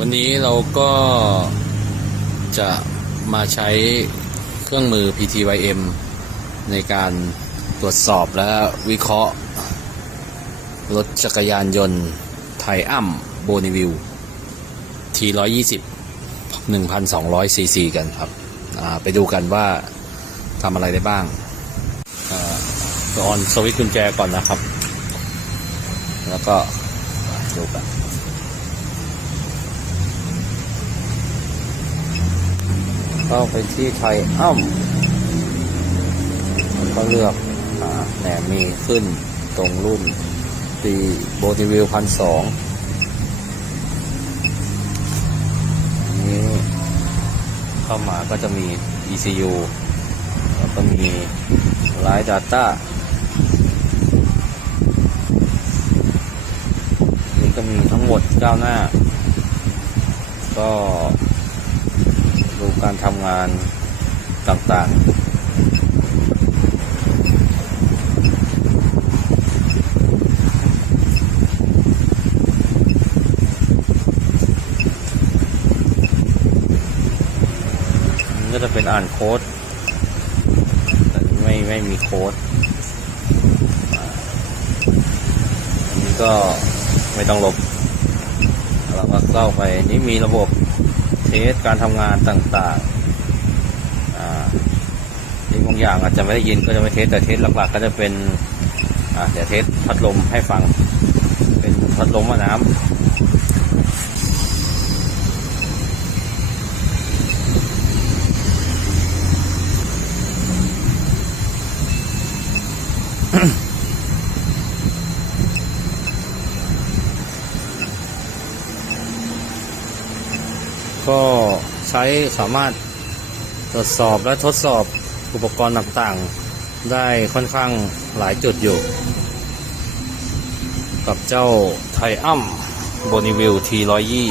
วันนี้เราก็จะมาใช้เครื่องมือ PTYM ในการตรวจสอบและวิเคราะห์ รถจักรยานยนต์ไทอัมโบนิวิว T120 1,200 cc กันครับ ไปดูกันว่าทำอะไรได้บ้างออนสวิตช์กุญแจก่อนนะครับ แล้วก็ดูกัน เข้าไปที่ไทยอ้ำแล้วก็เลือกอแหนมีขึ้นตรงรุ่นตีโบติวิวพันสองนี้เข้ามาก็จะมี ECU แล้วก็มี Line Data นี่ก็มีทั้งหมด9หน้า ก็ การทำงานต่างๆนก็จะเป็นอ่านโค้ด แต่ไม่ไม่มีโค้ด อันนี้ก็ไม่ต้องลบ เราก็เข้าไป นี่มีระบบ เทสการทำงานต่างๆนี่บางอย่างอาจจะไม่ได้ยินก็จะไม่เทสแต่เทสหลักๆก็จะเป็นเดี๋ยวเทสพัดลมให้ฟัง เป็นพัดลมว่าน้ำ ก็ใช้สามารถตรวจสอบและทดสอบอุปกรณ์ต่างๆ ได้ค่อนข้างหลายจุดอยู่ กับเจ้าไทอัมโบนิวิลทีร้อยยี่